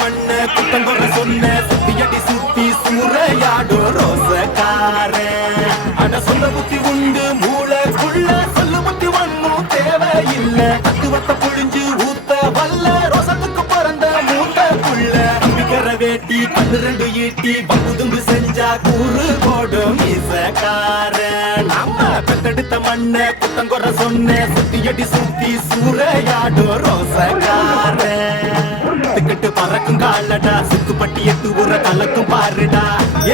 மண்ண குத்தங்குற சொன்ன சுத்தியடி சுத்தி சூறையாடும் ரோசக்காரன். ஆனா சொல்ல புத்தி உண்டு மூளைக்குள்ள சொல்ல புத்தி ஒண்ணும் தேவையில்ல. தத்துவத்தை புழிஞ்சு ஊத்த வல்ல ரோசத்துக்கு பிறந்த மூட்டைக்குள்ள நம்பிக்கிற வேட்டி கண்ணு ரெண்டு ஈட்டி பங்குதும்பு செஞ்சா கூறு போடும் மீசக்காரன். நம்ம பெத்தெடுத்த மண்ண குத்தங்குற சொன்ன சுத்தியடி சுத்தி சூறையாடும் ரோசக்காரன். திக்கிட்டு பறக்கும் காலடா சுக்குப்பட்டி எட்டு ஊற கலக்கும் பாருடா.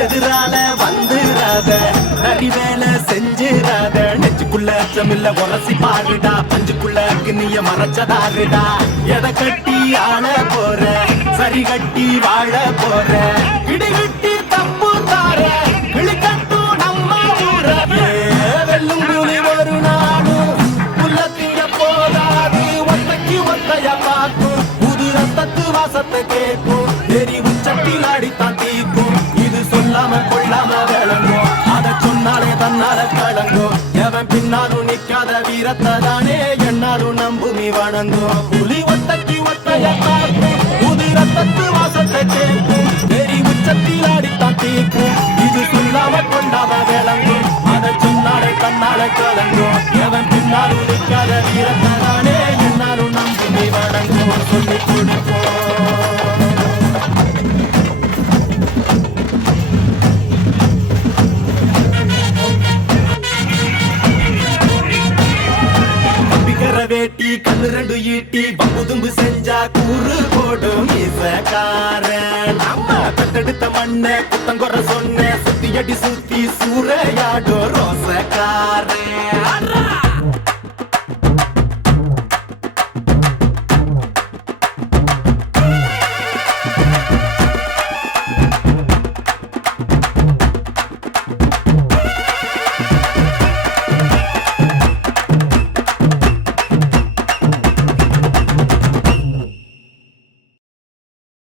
எதிரால வந்துராத நரி வேலை செஞ்சிராத. நெஞ்சுக்குள்ள அச்சமில்ல உரசி பாருடா. பஞ்சுக்குள்ள அக்னிய மறைச்சதாருடா. எதை கட்டி ஆள போற சரி கட்டி வாழ போற. இடிகட்டி தப்பு தார கிளிக்கட்டும் நம்ம ஊர. வெல்லும் புலி ஒரு நாளும் புல்ல திங்க போதாது. ஒத்தைக்கு ஒத்தைய பார்க்கும் புது ரத்தத்து வாசத்தை கேட்கும். எரி உச்சத்தில் அடித்தான் தீக்கும். இது சொல்லாம கொள்ளாம விளங்கும். அதை சொன்னாலே தன்னால கலங்கும். எவன் பின்னாலும் நிக்காத வீரத்தை தானே என்னாலும் நம்புமி வணங்கும். புலி ஒத்தைக்கு ஒத்தைய பார்க்கும் புது ரத்தத்து வாசத்தை கேட்கும். எரி உச்சத்தில் அடித்தான் தீக்கும். இது சொல்லாம கொண்டாம விளங்கும். அதை சொன்னாலே தன்னால கலங்கும். எவன் பின்னாலும் நிக்காத வீரத்தை தானே என்னாலும் நம்புமி வணங்கும். சொல்லிக் கொடுப்போம். வேட்டி கண்ணு ரெண்டு ஈட்டி பங்குதும்பு செஞ்சா கூறு போடும் மீசக்காரன். நம்ம பெத்தெடுத்த மண்ண குத்தங்குற சொன்ன சுத்தியடி சுத்தி